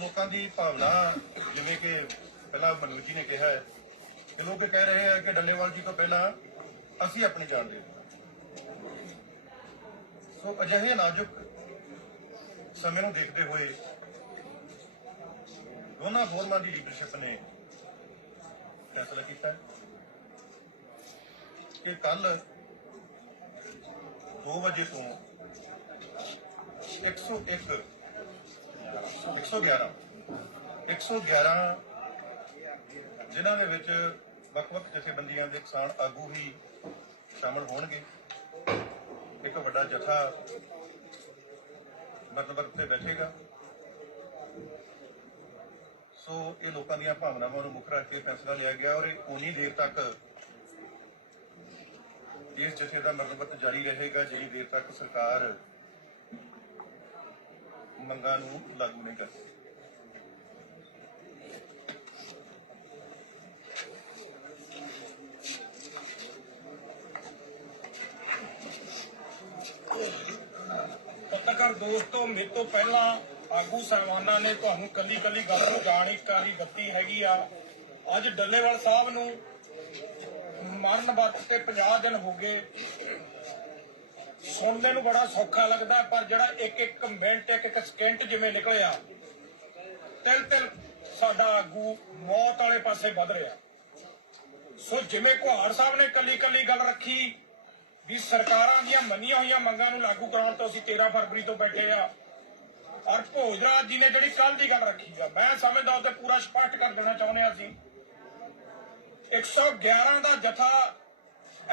ਲੋਕਾਂ ਦੀ ਭਾਵਨਾ, ਜਿਵੇਂ ਕਿ ਪਹਿਲਾਂ ਮਨੋਜ ਜੀ ਨੇ ਕਿਹਾ ਹੈ, ਕਿ ਲੋਕ ਕਹਿ ਰਹੇ ਆ ਕਿ ਡੱਲੇਵਾਲ ਜੀ ਤੋਂ ਪਹਿਲਾਂ ਅਸੀਂ ਆਪਣੀ ਜਾਨ ਦੇ ਸੋ ਅਜਿਹੇ ਨਾਜ਼ੁਕ ਸਮੇਂ ਨੂੰ ਦੇਖਦੇ ਹੋਏ ਦੋਨਾਂ ਫੋਰਮਾਂ ਦੀ ਲੀਡਰਸ਼ਿਪ ਨੇ ਫੈਸਲਾ ਕੀਤਾ ਕਿ ਕੱਲ 2 ਵਜੇ ਤੋਂ 101 111 111 ਜਿਨ੍ਹਾਂ ਦੇ ਵਿੱਚ ਵੱਖ-ਵੱਖ ਜਥੇਬੰਦੀਆਂ ਦੇ ਕਿਸਾਨ ਆਗੂ ਵੀ ਸ਼ਾਮਲ ਹੋਣਗੇ। ਇੱਕ ਵੱਡਾ ਜਥਾ ਮਤਲਬ ਤੇ ਬੈਠੇਗਾ। ਸੋ ਇਹ ਲੋਕਾਂ ਦੀਆਂ ਭਾਵਨਾਵਾਂ ਨੂੰ ਮੁੱਖ ਰੱਖ ਕੇ ਫੈਸਲਾ ਲਿਆ ਗਿਆ ਔਰ ਇਹ ਉਨੀ ਦੇਰ ਤੱਕ ਇਸ ਜਥੇ ਦਾ ਮਰਤਬਤ ਜਾਰੀ ਰਹੇਗਾ ਜਿੰਨੀ ਦੇਰ ਤੱਕ ਸਰਕਾਰ ਮੰਗਾਂ ਨੂੰ ਲਾਗੂ ਨਹੀਂ ਕਰਦੀ ਪੱਤਰਕਾਰ ਦੋਸਤੋ, ਮੇਰੇ ਤੋਂ ਪਹਿਲਾਂ ਆਗੂ ਸਾਹਿਬਾਨਾਂ ਨੇ ਤੁਹਾਨੂੰ ਕੱਲੀ ਕੱਲੀ ਗੱਲ ਨੂੰ ਜਾਣਕਾਰੀ ਦਿੱਤੀ ਹੈਗੀ ਆ। ਅੱਜ ਡੱਲੇਵਾਲ ਸਾਹਿਬ ਨੂੰ ਮਰਨ ਵਕਤ ਤੇ 50 ਦਿਨ ਹੋ ਗਏ। ਸੁਣਨ ਨੂੰ ਬੜਾ ਸੌਖਾ ਲੱਗਦਾ, ਪਰ ਜਿਹੜਾ ਇੱਕ ਇੱਕ ਮਿੰਟ, ਇੱਕ ਇੱਕ ਸਕਿੰਟ ਜਿਵੇਂ ਨਿਕਲਿਆ, ਤਿਲ ਤਿਲ ਸਾਡਾ ਆਗੂ ਮੌਤ ਵਾਲੇ ਪਾਸੇ ਵੱਧ ਰਿਹਾ। ਸੋ ਜਿਵੇਂ ਕੁਹਾੜ ਸਾਹਿਬ ਨੇ ਕੱਲੀ ਕੱਲੀ ਗੱਲ ਰੱਖੀ ਵੀ ਸਰਕਾਰਾਂ ਦੀਆਂ ਮੰਨੀਆਂ ਹੋਈਆਂ ਮੰਗਾਂ ਨੂੰ ਲਾਗੂ ਕਰਾਉਣ ਤੋਂ ਅਸੀਂ 13 ਫਰਵਰੀ ਤੋਂ ਬੈਠੇ ਆ, ਔਰ ਭੋਜਰਾਜ ਜੀ ਨੇ ਜਿਹੜੀ ਕੱਲ ਦੀ ਗੱਲ ਰੱਖੀ ਆ, ਮੈਂ ਸਮਝਦਾ ਉਹ ਤੇ ਪੂਰਾ ਸਪਸ਼ਟ ਕਰ ਦੇਣਾ ਚਾਹੁੰਦੇ ਆ ਅਸੀਂ। 111 ਦਾ ਜਥਾ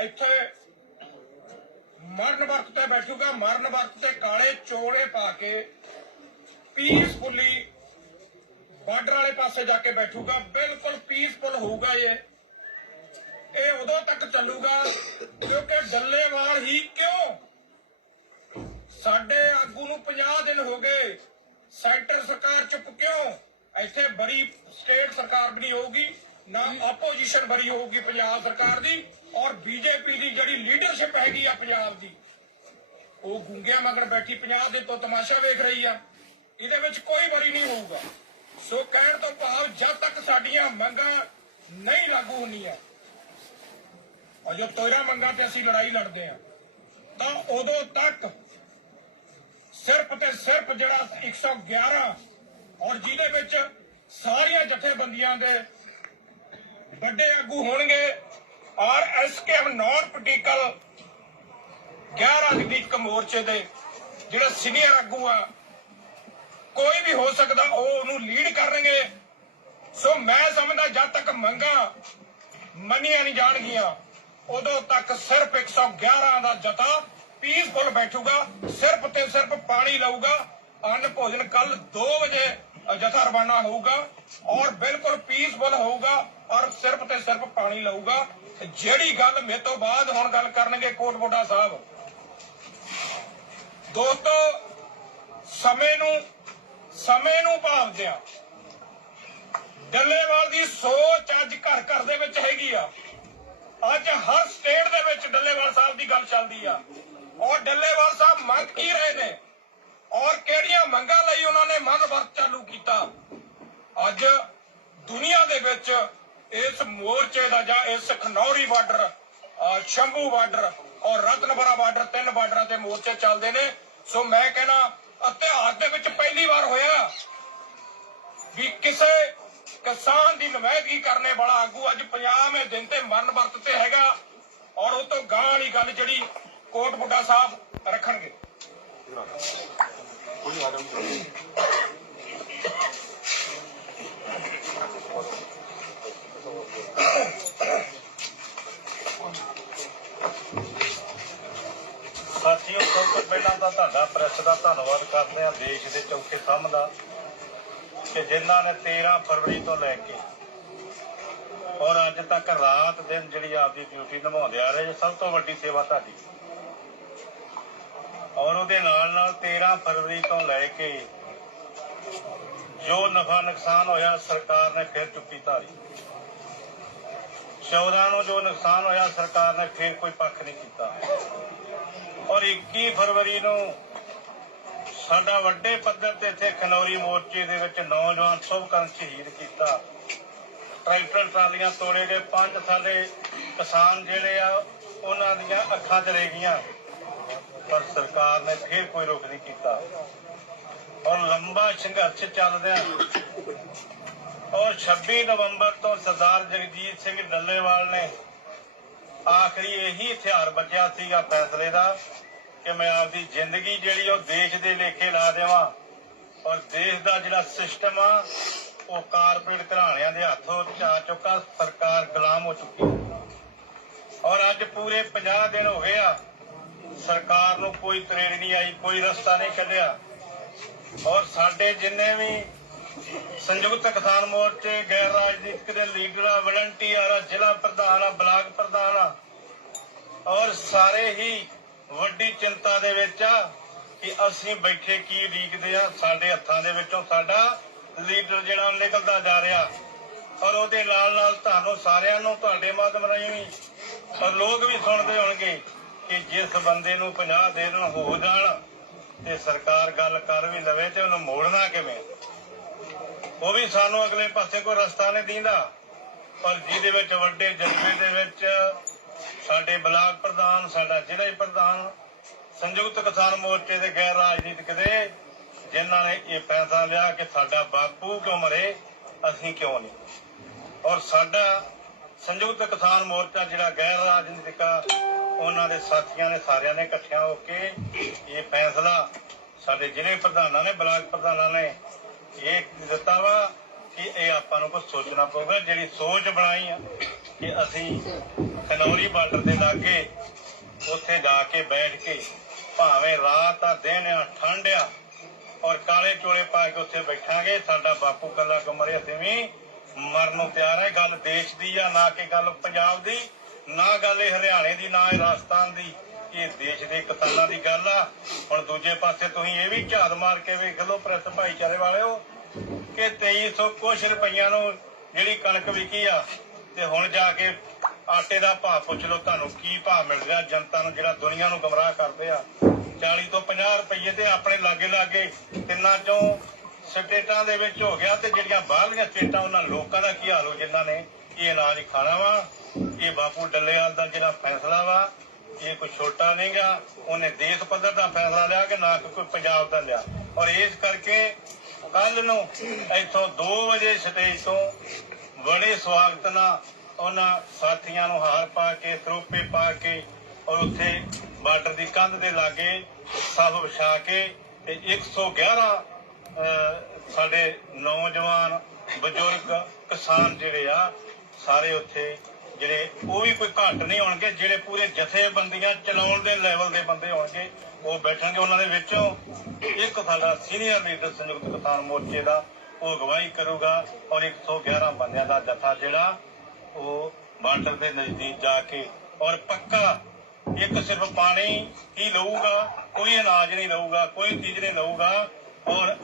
ਇੱਥੇ ਮਰਨ ਵਰਤ ਤੇ ਬੈਠੂਗਾ ਮਰਨ ਵਰਤ ਤੇ ਕਾਲੇ ਚੋਲੇ ਪਾ ਕੇ ਪੀਸਫੁਲੀ ਬਾਰਡਰ ਵਾਲੇ ਪਾਸੇ ਜਾ ਕੇ ਬੈਠੂਗਾ ਬਿਲਕੁਲ ਪੀਸਫੁਲ ਹੋਊਗਾ ਇਹ। ਇਹ ਉਦੋਂ ਤੱਕ ਚੱਲੂਗਾ ਕਿਉਂਕਿ ਡੱਲੇਵਾਲ ਹੀ ਕਿਉਂ? ਸਾਡੇ ਆਗੂ ਨੂੰ 50 ਦਿਨ ਹੋ ਗਏ ਸੈਂਟਰ ਸਰਕਾਰ ਚੁੱਪ ਕਿਉਂ? ਇੱਥੇ ਬੜੀ ਸਟੇਟ ਸਰਕਾਰ ਨਹੀਂ ਹੋਊਗੀ ਨਾ ਆਪੋਜੀਸ਼ਨ ਬੜੀ ਹੋਊਗੀ ਪੰਜਾਬ ਸਰਕਾਰ ਦੀ। ਔਰ ਬੀਜੇਪੀ ਦੀ ਜਿਹੜੀ ਲੀਡਰਸ਼ਿਪ ਹੈਗੀ ਆ ਪੰਜਾਬ ਦੀ, ਉਹ ਗੁੰਗਿਆਂ ਮਗਰ ਬੈਠੀ ਪੰਜਾਬ ਦੇ ਤੋਂ ਤਮਾਸ਼ਾ ਵੇਖ ਰਹੀ ਆ। ਇਹਦੇ ਵਿੱਚ ਕੋਈ ਬਰੀ ਨਹੀਂ ਹੋਊਗਾ। ਸੋ ਕਹਿਣ ਤੋਂ ਭਾਵ ਜਦ ਤੱਕ ਸਾਡੀਆਂ ਮੰਗਾਂ ਨਹੀਂ ਲਾਗੂ ਹੁੰਦੀਆਂ, ਔਰ ਜੋ ਤੋਰਾ ਮੰਗਾ ਤੇ ਅਸੀਂ ਲੜਾਈ ਲੜਦੇ ਆ, ਤਾਂ ਉਦੋਂ ਤੱਕ ਸਿਰਫ ਤੇ ਸਿਰਫ ਜਿਹੜਾ 111 ਔਰ ਜਿਹਦੇ ਵਿੱਚ ਸਾਰੀਆਂ ਜਥੇਬੰਦੀਆਂ ਦੇ ਵੱਡੇ ਆਗੂ ਹੋਣਗੇ ਔਰ ਐਸਕੇਐਮ ਨਾਨ ਪੋਲੀਟੀਕਲ 11 ਰਾਜਨੀਤਿਕ ਮੋਰਚੇ ਦੇ ਜਿਹੜੇ ਸੀਨੀਅਰ ਆਗੂ ਆ, ਕੋਈ ਵੀ ਹੋ ਸਕਦਾ ਉਹ ਉਹਨੂੰ ਲੀਡ ਕਰਨਗੇ। ਸੋ ਮੈਂ ਸਮਝਦਾ ਜਦ ਤੱਕ ਮੰਗਾ ਮੰਨੀਆਂ ਨਹੀਂ ਜਾਣਗੀਆਂ, ਉਦੋਂ ਤੱਕ ਸਿਰਫ 111 ਦਾ ਜਥਾ ਪੀਸਫੁਲ ਬੈਠੂਗਾ, ਸਿਰਫ ਤੇ ਸਿਰਫ ਪਾਣੀ ਲਊਗਾ। ਅੰਨ ਭੋਜਨ ਕੱਲ 2 ਵਜੇ ਜਥਾ ਰਵਾਨਾ ਹੋਊਗਾ ਔਰ ਬਿਲਕੁਲ ਪੀਸਫੁਲ ਹੋਊਗਾ ਔਰ ਸਿਰਫ ਤੇ ਸਿਰਫ ਪਾਣੀ ਲਊਗਾ। ਜਿਹੜੀ ਗੱਲ ਮੇਰੇ ਤੋਂ ਬਾਅਦ ਹੁਣ ਗੱਲ ਕਰਨਗੇ ਕੋਟਬੋਡਾ ਸਾਹਿਬ। ਦੋਸਤੋ, ਸਮੇਂ ਨੂੰ ਸਮੇਂ ਨੂੰ ਭਾਵਦੇ ਡੱਲੇਵਾਲ ਦੀ ਸੋਚ ਅੱਜ ਘਰ ਘਰ ਦੇ ਵਿੱਚ ਹੈਗੀ ਆ। ਅੱਜ ਹਰ ਸਟੇਟ ਦੇ ਵਿੱਚ ਡੱਲੇਵਾਲ ਸਾਹਿਬ ਦੀ ਗੱਲ ਚੱਲਦੀ ਆ। ਔਰ ਡੱਲੇਵਾਲ ਸਾਹਿਬ ਮੰਗ ਕੀ ਰਹੇ ਨੇ? ਔਰ ਕਿਹੜੀਆਂ ਮੰਗਾਂ ਲਈ ਉਹਨਾਂ ਨੇ ਮੰਗ ਵਰਤ ਚਾਲੂ ਕੀਤਾ? ਅੱਜ ਦੁਨੀਆ ਦੇ ਵਿੱਚ ਇਸ ਮੋਰਚੇ ਦਾ ਜਾਂ ਇਸ ਖਨੌਰੀ ਬਾਰਡਰ ਸ਼ੰਭੂ ਬਾਰਡਰ ਔਰ ਰਤਨਪੁਰਾ ਬਾਰਡਰ, ਤਿੰਨ ਬਾਰਡਰਾਂ ਤੇ ਮੋਰਚੇ ਚੱਲਦੇ ਨੇ। ਸੋ ਮੈਂ ਕਹਿਣਾ, ਇਤਿਹਾਸ ਦੇ ਵਿੱਚ ਪਹਿਲੀ ਵਾਰ ਹੋਇਆ ਵੀ ਕਿਸੇ ਕਿਸਾਨ ਦੀ ਨੁਮਾਇੰਦਗੀ ਕਰਨੇ ਵਾਲਾ ਆਗੂ ਅੱਜ 50ਵੇਂ ਦਿਨ ਤੇ ਮਰਨ ਵਰਤ ਤੇ ਹੈਗਾ ਔਰ ਉਹ ਤੋਂ ਗਾਂ ਵਾਲੀ ਗੱਲ ਜਿਹੜੀ ਕੋਟ ਬੁੱਢਾ ਸਾਹਿਬ ਰੱਖਣਗੇ। ਸਾਥੀਓ, ਸਭ ਤੋਂ ਪਹਿਲਾਂ ਤਾਂ ਤੁਹਾਡਾ ਪ੍ਰੈਸ ਦਾ ਧੰਨਵਾਦ ਕਰਦੇ ਹਾਂ ਦੇਸ਼ ਦੇ ਚੌਥੇ ਸਾਹਮ ਦਾ, ਕਿ ਜਿਨ੍ਹਾਂ ਨੇ 13 ਫਰਵਰੀ ਤੋਂ ਲੈ ਕੇ ਔਰ ਅੱਜ ਤੱਕ ਰਾਤ ਦਿਨ ਜਿਹੜੀ ਆਪਦੀ ਡਿਊਟੀ ਨਿਭਾਉਂਦੇ ਆ ਰਹੇ, ਸਭ ਤੋਂ ਵੱਡੀ ਸੇਵਾ ਤੁਹਾਡੀ। ਔਰ ਉਹਦੇ ਨਾਲ ਨਾਲ 13 ਫਰਵਰੀ ਤੋਂ ਲੈ ਕੇ ਜੋ ਨਫਾ ਨੁਕਸਾਨ ਹੋਇਆ, ਸਰਕਾਰ ਨੇ ਫਿਰ ਚੁੱਕੀ ਧਾਰੀ। 14 ਨੂੰ ਜੋ ਨੁਕਸਾਨ ਹੋਇਆ, ਸਰਕਾਰ ਨੇ ਫਿਰ ਕੋਈ ਪੱਖ ਨਹੀਂ ਕੀਤਾ। ਔਰ 21 ਫਰਵਰੀ ਨੂੰ ਸਾਡਾ ਵੱਡੇ ਪੱਧਰ ਤੇ ਇੱਥੇ ਖਨੌਰੀ ਮੋਰਚੇ ਦੇ ਵਿੱਚ ਨੌਜਵਾਨ ਸੁਭਕਰਨ ਸ਼ਹੀਦ ਕੀਤਾ। ਟਰੈਕਟਰ ਟਰਾਲੀਆਂ ਤੋੜੇ ਗਏ। ਪੰਜ ਸਾਡੇ ਕਿਸਾਨ ਜਿਹੜੇ ਆ, ਉਹਨਾਂ ਦੀਆਂ ਅੱਖਾਂ ਚ ਰਹਿ ਗਈਆਂ। ਪਰ ਸਰਕਾਰ ਨੇ ਫੇਰ ਕੋਈ ਰੋਕ ਨਹੀਂ ਕੀਤਾ। ਔਰ ਲੰਬਾ ਸੰਘਰਸ਼ ਚੱਲਦਿਆਂ ਔਰ 26 ਨਵੰਬਰ ਤੋਂ ਸਰਦਾਰ ਜਗਜੀਤ ਸਿੰਘ ਡੱਲੇਵਾਲ ਨੇ ਆਖਰੀ ਇਹੀ ਹਥਿਆਰ ਬਚਿਆ ਸੀਗਾ ਫੈਸਲੇ ਦਾ ਕਿ ਮੈਂ ਆਪਦੀ ਜ਼ਿੰਦਗੀ ਜਿਹੜੀ ਉਹ ਦੇਸ਼ ਦੇ ਲੇਖੇ ਲਾ ਦੇਵਾਂ ਔਰ ਦੇਸ਼ ਦਾ ਜਿਹੜਾ ਸਿਸਟਮ ਆ, ਉਹ ਕਾਰਪੋਰੇਟ ਘਰਾਣਿਆਂ ਦੇ ਹੱਥੋਂ ਚਾ ਚੁੱਕਾ, ਸਰਕਾਰ ਗੁਲਾਮ ਹੋ ਚੁੱਕੀ ਔਰ ਅੱਜ ਪੂਰੇ 50 ਦਿਨ ਹੋ ਗਏ ਆ, ਸਰਕਾਰ ਨੂੰ ਕੋਈ ਤਰੇੜ ਨਹੀਂ ਆਈ, ਕੋਈ ਰਸਤਾ ਨਹੀਂ ਕੱਢਿਆ ਔਰ ਸਾਡੇ ਜਿੰਨੇ ਵੀ ਸੰਯੁਕਤ ਕਿਸਾਨ ਮੋਰਚੇ ਗੈਰ ਰਾਜਨੀਤਿਕ ਦੇ ਲੀਡਰ ਆ ਵਲੰਟੀਅਰ ਆ ਜ਼ਿਲ੍ਹਾ ਪ੍ਰਧਾਨ, ਬਲਾਕ ਪ੍ਰਧਾਨ ਔਰ ਸਾਰੇ ਹੀ ਵੱਡੀ ਚਿੰਤਾ ਦੇ ਵਿੱਚ ਆ ਕਿ ਅਸੀਂ ਬੈਠੇ ਕੀ ਉਡੀਕਦੇ ਆ, ਸਾਡੇ ਹੱਥਾਂ ਦੇ ਵਿੱਚੋਂ ਸਾਡਾ ਲੀਡਰ ਜਿਹੜਾ ਨਿਕਲਦਾ ਜਾ ਰਿਹਾ। ਔਰ ਉਹਦੇ ਨਾਲ ਨਾਲ ਤੁਹਾਨੂੰ ਸਾਰਿਆਂ ਨੂੰ ਤੁਹਾਡੇ ਮਾਧਿਅਮ ਰਾਹੀਂ ਵੀ ਔਰ ਲੋਕ ਵੀ ਸੁਣਦੇ ਹੋਣਗੇ ਕਿ ਜਿਸ ਬੰਦੇ ਨੂੰ 50 ਦਿਨ ਹੋ ਜਾਣ ਤੇ ਸਰਕਾਰ ਗੱਲ ਕਰ ਵੀ ਲਵੇ ਤੇ ਉਹਨੂੰ ਮੋੜਨਾ ਕਿਵੇਂ? ਉਹ ਵੀ ਸਾਨੂੰ ਅਗਲੇ ਪਾਸੇ ਕੋਈ ਰਸਤਾ ਨਹੀਂ ਦਿੰਦਾ। ਪਰ ਜਿਹਦੇ ਵਿੱਚ ਵੱਡੇ ਜਜ਼ਬੇ ਦੇ ਵਿੱਚ ਸਾਡੇ ਬਲਾਕ ਪ੍ਰਧਾਨ, ਸਾਡਾ ਜ਼ਿਲ੍ਹਾ ਪ੍ਰਧਾਨ, ਸੰਯੁਕਤ ਕਿਸਾਨ ਮੋਰਚੇ ਦੇ ਗੈਰ ਰਾਜਨੀਤਿਕ ਦੇ, ਜਿਨ੍ਹਾਂ ਨੇ ਇਹ ਫੈਸਲਾ ਲਿਆ ਕਿ ਸਾਡਾ ਬਾਪੂ ਕਿਉਂ ਮਰੇ, ਅਸੀਂ ਕਿਉਂ ਨਹੀਂ। ਔਰ ਸਾਡਾ ਸੰਯੁਕਤ ਕਿਸਾਨ ਮੋਰਚਾ ਜਿਹੜਾ ਗੈਰ ਰਾਜਨੀਤਿਕ ਆ, ਉਹਨਾਂ ਦੇ ਸਾਥੀਆਂ ਨੇ ਸਾਰਿਆਂ ਨੇ ਇਕੱਠਿਆਂ ਹੋ ਕੇ ਇਹ ਫੈਸਲਾ ਸਾਡੇ ਜ਼ਿਲ੍ਹੇ ਪ੍ਰਧਾਨਾਂ ਨੇ, ਬਲਾਕ ਪ੍ਰਧਾਨਾਂ ਨੇ ਇਹ ਦਿੱਤਾ ਵਾ ਕਿ ਇਹ ਆਪਾਂ ਨੂੰ ਕੁਝ ਸੋਚਣਾ ਪਊਗਾ। ਜਿਹੜੀ ਸੋਚ ਬਣਾਈ ਆ ਕਿ ਅਸੀਂ ਖਨੌਰੀ ਬਾਰਡਰ ਦੇ ਲਾਗੇ ਉੱਥੇ ਜਾ ਕੇ ਬੈਠ ਕੇ ਭਾਵੇਂ ਰਾਤ ਆ, ਦਿਨ ਆ, ਠੰਡ ਆ, ਔਰ ਕਾਲੇ ਚੋਲੇ ਪਾ ਕੇ ਉੱਥੇ ਬੈਠਾਂਗੇ, ਸਾਡਾ ਬਾਪੂ ਕੱਲਾ ਕਮਰੇ ਅਸੀਂ ਵੀ ਮਰਨ ਨੂੰ ਤਿਆਰ ਹੈ ਗੱਲ ਦੇਸ਼ ਦੀ ਆ, ਨਾ ਕਿ ਗੱਲ ਪੰਜਾਬ ਦੀ, ਨਾ ਗੱਲ ਇਹ ਹਰਿਆਣੇ ਦੀ, ਨਾ ਇਹ ਰਾਜਸਥਾਨ ਦੀ। ਇਹ ਦੇਸ਼ ਦੇ ਕਿਸਾਨਾਂ ਦੀ ਗੱਲ ਆ। ਹੁਣ ਦੂਜੇ ਪਾਸੇ ਤੁਸੀਂ ਇਹ ਵੀ ਝਾਤ ਮਾਰ ਕੇ ਵੇਖ ਲਓ, ਪ੍ਰੈਸ ਭਾਈਚਾਰੇ ਵਾਲਿਓ, ਕਿ 2300 ਕੁਛ ਰੁਪਈਆਂ ਨੂੰ ਜਿਹੜੀ ਕਣਕ ਵਿਕੀ ਆ, ਤੇ ਹੁਣ ਜਾ ਕੇ ਆਟੇ ਦਾ ਭਾਅ ਪੁੱਛ ਲਓ, ਤੁਹਾਨੂੰ ਕੀ ਭਾਅ ਮਿਲ ਰਿਹਾ? ਜਨਤਾ ਨੂੰ ਜਿਹੜਾ ਦੁਨੀਆ ਨੂੰ ਗਮਰਾਹ ਕਰਦੇ ਆ 40 ਤੋਂ 50 ਰੁਪਏ ਤੇ ਆਪਣੇ ਲਾਗੇ ਲਾਗੇ ਤਿੰਨਾਂ ਚੋਂ ਸਟੇਟਾਂ ਦੇ ਵਿੱਚ ਹੋ ਗਿਆ ਤੇ ਜਿਹੜੀਆਂ ਬਾਹਰਲੀਆਂ ਸਟੇਟਾਂ, ਉਹਨਾਂ ਲੋਕਾਂ ਦਾ ਕੀ ਹਾਲ ਹੋ? ਜਿਨ੍ਹਾਂ ਨੇ ਇਹ ਅਨਾਜ ਖਾਣਾ ਵਾ, ਇਹ ਬਾਪੂ ਡੱਲੇਵਾਲ ਦਾ ਜਿਹੜਾ ਫੈਸਲਾ ਵਾ ਇਹ ਕੋਈ ਛੋਟਾ ਨਹੀਂਗਾ ਉਹਨੇ ਦੇਸ਼ ਪੱਧਰ ਦਾ ਫੈਸਲਾ ਲਿਆ ਕਿ ਨਾ ਕੋਈ ਪੰਜਾਬ ਦਾ ਲਿਆ। ਔਰ ਇਸ ਕਰਕੇ ਕੱਲ ਨੂੰ ਇੱਥੋਂ 2 ਵਜੇ ਸਟੇਜ ਤੋਂ ਬੜੇ ਸਵਾਗਤ ਨਾਲ ਉਹਨਾਂ ਸਾਥੀਆਂ ਨੂੰ ਹਾਰ ਪਾ ਕੇ ਸਰੋਪੇ ਪਾ ਕੇ ਔਰ ਉੱਥੇ ਬਾਰਡਰ ਦੀ ਕੰਧ ਦੇ ਲਾਗੇ ਸਭ ਵਿਛਾ ਕੇ ਤੇ 111 ਅਹ, ਸਾਡੇ ਨੌਜਵਾਨ ਬਜ਼ੁਰਗ ਕਿਸਾਨ ਜਿਹੜੇ ਆ ਸਾਰੇ ਉੱਥੇ ਜਿਹੜੇ ਉਹ ਵੀ ਕੋਈ ਘੱਟ ਨਹੀਂ ਹੋਣਗੇ, ਜਿਹੜੇ ਪੂਰੇ ਜਥੇਬੰਦੀਆਂ, ਚਲਾਉਣ ਦੇ ਲੈਵਲ ਦੇ ਬੰਦੇ ਹੋਣਗੇ, ਉਹ ਬੈਠਣਗੇ ਉਹਨਾਂ ਦੇ ਵਿੱਚੋਂ। ਇੱਕ ਸਾਡਾ ਸੀਨੀਅਰ ਲੀਡਰ ਸੰਯੁਕਤ ਕਿਸਾਨ ਮੋਰਚੇ ਦਾ, ਉਹ ਅਗਵਾਈ ਕਰੂਗਾ ਔਰ 111 ਬੰਦਿਆਂ ਦਾ ਜਥਾ ਜਿਹੜਾ, ਉਹ ਬਾਰਡਰ ਦੇ ਨਜ਼ਦੀਕ ਜਾ ਕੇ ਔਰ ਪੱਕਾ ਇੱਕ ਸਿਰਫ ਪਾਣੀ ਹੀ ਲਊਗਾ, ਕੋਈ ਅਨਾਜ ਨਹੀਂ ਲਊਗਾ, ਕੋਈ ਚੀਜ਼ ਨਹੀਂ ਲਊਗਾ। ਔਰ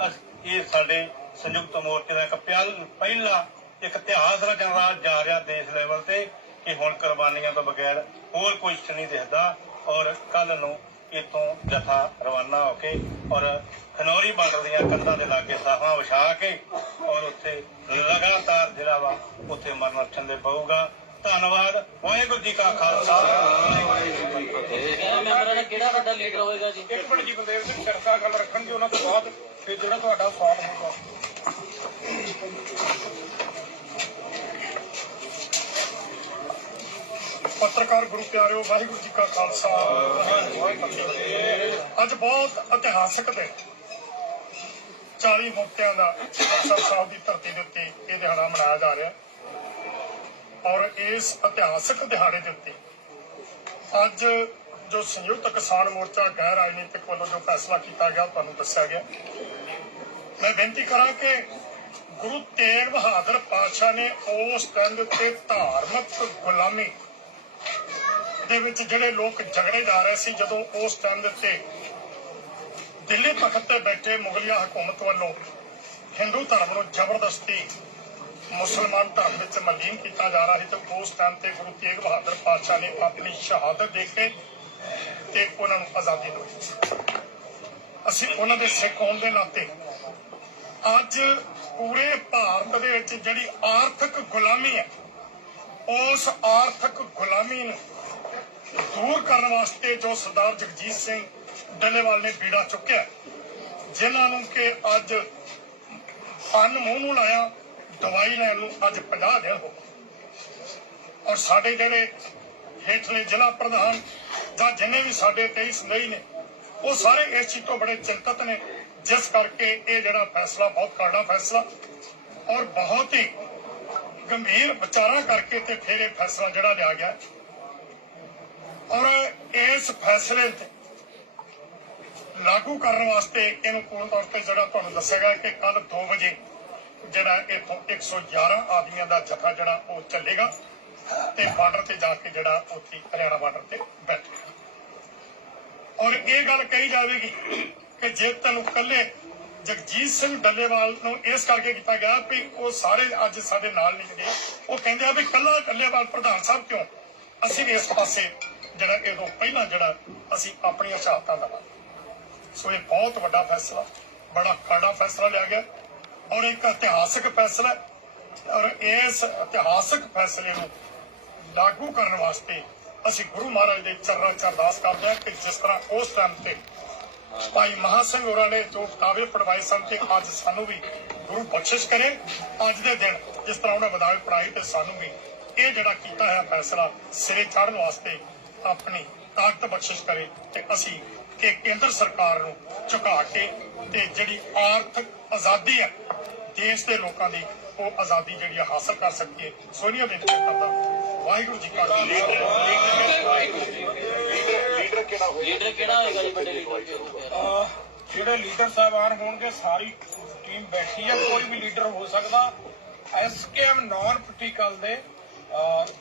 ਇਹ ਸਾਡੇ ਸੰਯੁਕਤ ਮੋਰਚੇ ਦਾ ਇੱਕ ਪਹਿਲਾ ਇੱਕ ਇਤਿਹਾਸ ਰਚਣ ਰਾਜ ਜਾ ਰਿਹਾ ਦੇਸ਼ ਲੈਵਲ ਤੇ। ਕਿ ਹੁਣ ਕੁਰਬਾਨੀਆਂ ਤੋਂ ਬਗੈਰ ਹੋਰ ਕੁਝ ਨਹੀਂ ਦਿਖਦਾ ਔਰ ਕੱਲ ਨੂੰ ਇਥੋਂ ਜਥਾ ਰਵਾਨਾ ਹੋ ਕੇ ਔਰ ਖਨੌਰੀ ਬਾਰਡਰ ਦੀਆਂ ਕੰਧਾਂ ਦੇ ਲਾਗੇ ਸਾਹਾਂ ਵਿਛਾ ਕੇ ਔਰ ਉੱਥੇ ਲਗਾਤਾਰ ਜਿਹੜਾ ਵਾ ਉੱਥੇ ਮਰਨ ਅਰਛਣ ਦੇ ਪਊਗਾ। ਧੰਨਵਾਦ, ਵਾਹਿਗੁਰੂ ਜੀ ਕਾ ਖਾਲਸਾ। ਵਾਹਿਗੁਰੂ ਜੀ ਕੀ ਫਤਿਹ ਮੈਂਬਰਾਂ ਦਾ ਕਿਹੜਾ ਵੱਡਾ ਲੀਡਰ ਹੋਏਗਾ ਜੀ ਇੱਕ ਮਿੰਟ ਜੀ ਬਲਦੇਵ ਸਿੰਘ ਚਰਚਾ ਗੱਲ ਰੱਖਣਗੇ ਉਹਨਾਂ ਤੋਂ ਬਾਅਦ ਫਿਰ ਜਿਹੜਾ ਤੁਹਾਡਾ ਸਵਾਲ ਹੋਊਗਾ। ਪੱਤਰਕਾਰ ਗੁਰੂ ਪਿਆਰਿਓ, ਵਾਹਿਗੁਰੂ ਜੀ ਕਾ ਖਾਲਸਾ। ਅੱਜ ਬਹੁਤ ਇਤਿਹਾਸਕ ਦਿਨ। 40 ਮੁਕਤਿਆਂ ਦਾ ਅਕਸਰ ਸਾਹਿਬ ਦੀ ਧਰਤੀ ਦੇ ਉੱਤੇ ਇਹ ਦਿਹਾੜਾ ਮਨਾਇਆ ਜਾ ਰਿਹਾ। ਔਰ ਇਸ ਇਤਿਹਾਸਕ ਦਿਹਾੜੇ ਦੇ ਉੱਤੇ ਅੱਜ ਜੋ ਸੰਯੁਕਤ ਕਿਸਾਨ ਮੋਰਚਾ ਗੈਰ ਰਾਜਨੀਤਿਕ ਵੱਲੋਂ ਜੋ ਫੈਸਲਾ ਕੀਤਾ ਗਿਆ, ਤੁਹਾਨੂੰ ਦੱਸਿਆ ਗਿਆ। ਮੈਂ ਬੇਨਤੀ ਕਰਾਂ ਕਿ ਗੁਰੂ ਤੇਗ ਬਹਾਦਰ ਪਾਤਸ਼ਾਹ ਨੇ ਉਸ ਟਾਈਮ ਦੇ ਉੱਤੇ ਧਾਰਮਿਕ ਗੁਲਾਮੀ ਦੇ ਵਿੱਚ ਜਿਹੜੇ ਲੋਕ ਝਗੜੇ ਜਾ ਰਹੇ ਸੀ, ਜਦੋਂ ਉਸ ਟਾਈਮ ਦੇ ਉੱਤੇ ਦਿੱਲੀ ਤਖਤ ਤੇ ਬੈਠੇ ਮੁਗਲਿਆ ਹਕੂਮਤ ਵੱਲੋਂ ਹਿੰਦੂ ਧਰਮ ਨੂੰ ਜ਼ਬਰਦਸਤੀ ਮੁਸਲਮਾਨ ਧਰਮ ਵਿੱਚ ਮਲੀਨ ਕੀਤਾ ਜਾ ਰਿਹਾ ਸੀ ਤੇ ਉਸ ਟਾਈਮ ਤੇ ਗੁਰੂ ਤੇਗ ਬਹਾਦਰ ਪਾਤਸ਼ਾਹ ਨੇ ਆਪਣੀ ਸ਼ਹਾਦਤ ਦੇ ਕੇ ਤੇ ਉਹਨਾਂ ਨੂੰ ਆਜ਼ਾਦੀ ਦਿਵਾਈ। ਅਸੀਂ ਉਹਨਾਂ ਦੇ ਸਿੱਖ ਹੋਣ ਦੇ ਨਾਤੇ ਅੱਜ ਪੂਰੇ ਭਾਰਤ ਦੇ ਵਿੱਚ ਜਿਹੜੀ ਆਰਥਿਕ ਗੁਲਾਮੀ ਹੈ, ਉਸ ਆਰਥਿਕ ਗੁਲਾਮੀ ਨੂੰ ਦੂਰ ਕਰਨ ਵਾਸਤੇ ਜੋ ਸਰਦਾਰ ਜਗਜੀਤ ਸਿੰਘ ਡੱਲੇਵਾਲ ਨੇ ਬੀੜਾ ਚੁੱਕਿਆ ਜਿਨ੍ਹਾਂ ਨੂੰ ਕਿ ਅੱਜ ਅੰਨ ਮੂੰਹ ਨੂੰ ਲਾਇਆ, ਦਵਾਈ ਲੈਣ ਨੂੰ ਅੱਜ 50 ਦਿਨ ਹੋ ਔਰ ਸਾਡੇ ਜਿਹੜੇ ਹੇਠਲੇ ਜ਼ਿਲ੍ਹਾ ਪ੍ਰਧਾਨ ਜਾਂ ਜਿੰਨੇ ਵੀ ਸਾਡੇ 23 ਸੰਦਈ ਨੇ, ਉਹ ਸਾਰੇ ਇਸ ਚੀਜ਼ ਤੋਂ ਬੜੇ ਚਿੰਤਤ ਨੇ, ਜਿਸ ਕਰਕੇ ਇਹ ਜਿਹੜਾ ਫੈਸਲਾ ਬਹੁਤ ਕਾੜਾ ਫੈਸਲਾ ਔਰ ਬਹੁਤ ਹੀ ਗੰਭੀਰ ਵਿਚਾਰਾਂ ਕਰਕੇ ਤੇ ਫਿਰ ਇਹ ਫੈਸਲਾ ਜਿਹੜਾ ਲਿਆ ਗਿਆ। ਔਰ ਇਸ ਫੈਸਲੇ ਤੇ ਲਾਗੂ ਕਰਨ ਵਾਸਤੇ ਇਹਨੂੰ ਪੂਰਨ ਤੌਰ ਤੇ ਜਿਹੜਾ ਤੁਹਾਨੂੰ ਦੱਸਿਆਗਾ ਕਿ ਕੱਲ 2 ਵਜੇ ਜਿਹੜਾ ਇਥੋਂ 111 ਆਦਮੀਆਂ ਦਾ ਜਥਾ ਜਿਹੜਾ ਉਹ ਚੱਲੇਗਾ ਤੇ ਬਾਰਡਰ ਤੇ ਜਾ ਕੇ ਜਿਹੜਾ ਉੱਥੇ ਹਰਿਆਣਾ ਬਾਰਡਰ ਤੇ ਬੈਠੇਗਾ। ਔਰ ਇਹ ਗੱਲ ਕਹੀ ਜਾਵੇਗੀ ਕਿ ਜੇ ਤੈਨੂੰ ਕੱਲੇ ਜਗਜੀਤ ਸਿੰਘ ਡੱਲੇਵਾਲ ਨੂੰ ਇਸ ਕਰਕੇ ਕੀਤਾ ਗਿਆ ਵੀ ਉਹ ਸਾਰੇ ਅੱਜ ਸਾਡੇ ਨਾਲ ਨਹੀਂ ਗਏ ਉਹ ਕਹਿੰਦੇ ਆ ਵੀ ਕੱਲਾ ਡੱਲੇਵਾਲ ਪ੍ਰਧਾਨ ਸਾਹਿਬ ਕਿਉਂ? ਅਸੀਂ ਇਸ ਪਾਸੇ ਜਿਹੜਾ ਇਹ ਤੋਂ ਪਹਿਲਾਂ ਜਿਹੜਾ ਅਸੀਂ ਆਪਣੀਆਂ ਸ਼ਹਾਦਤਾਂ ਦਾ ਸੋ ਇਹ ਬਹੁਤ ਵੱਡਾ ਫੈਸਲਾ, ਬੜਾ ਕਾੜਾ ਫੈਸਲਾ ਲਿਆ ਗਿਆ ਔਰ ਇੱਕ ਇਤਿਹਾਸਕ ਫੈਸਲਾ ਔਰ ਇਸ ਇਤਿਹਾਸਕ ਫੈਸਲੇ ਨੂੰ ਲਾਗੂ ਕਰਨ ਵਾਸਤੇ ਅਸੀਂ ਗੁਰੂ ਮਹਾਰਾਜ ਦੇ ਚਰਨਾਂ 'ਚ ਅਰਦਾਸ ਕਰਦੇ ਹਾਂ ਕਿ ਜਿਸ ਤਰ੍ਹਾਂ ਉਸ ਟਾਈਮ ਤੇ ਭਾਈ ਮਹਾ ਸਿੰਘ ਹੋਰਾਂ ਨੇ ਜੋ ਕਿਤਾਬੇ ਪੜਵਾਏ ਸਨ ਤੇ ਅੱਜ ਸਾਨੂੰ ਵੀ ਗੁਰੂ ਬਖਸ਼ਿਸ਼ ਕਰੇ, ਅੱਜ ਦੇ ਦਿਨ ਜਿਸ ਤਰ੍ਹਾਂ ਉਹਨਾਂ ਬਦਾਵੇ ਪੜਾਈ ਤੇ ਸਾਨੂੰ ਵੀ ਇਹ ਜਿਹੜਾ ਕੀਤਾ ਹੈ ਫੈਸਲਾ ਸਿਰੇ ਚੜ੍ਹਨ ਵਾਸਤੇ ਆਪਣੀ ਤਾਕਤ ਬਖਸ਼ਿਸ਼ ਕਰੇ ਤੇ ਅਸੀਂ ਕਿ ਕੇਂਦਰ ਸਰਕਾਰ ਨੂੰ ਝੁਕਾ ਕੇ ਤੇ ਜਿਹੜੀ ਆਰਥਿਕ ਆਜ਼ਾਦੀ ਹੈ ਦੇਸ਼ ਦੇ ਲੋਕਾਂ ਦੀ ਉਹ ਆਜ਼ਾਦੀ ਜਿਹੜੀ ਹਾਸਲ ਕਰ ਸਕੀਏ। ਸੋਨੀਆ ਬੇਨਤੀ ਕਰਦਾ ਵਾਹਿਗੁਰੂ ਜੀ ਕਾ ਖਾਲਸਾ। ਲੀਡਰ ਕਿਹੜਾ ਹੋਏਗਾ ਜੀ ਵੱਡੇ ਲੀਡਰ ਜਿਹੜੇ ਲੀਡਰ ਸਾਹਿਬਾਨ ਹੋਣਗੇ ਸਾਰੀ ਟੀਮ ਬੈਠੀ ਹੈ ਕੋਈ ਵੀ ਲੀਡਰ ਹੋ ਸਕਦਾ। ਐਸਕੇਐਮ ਨਾਨ ਪੋਲੀਟੀਕਲ ਦੇ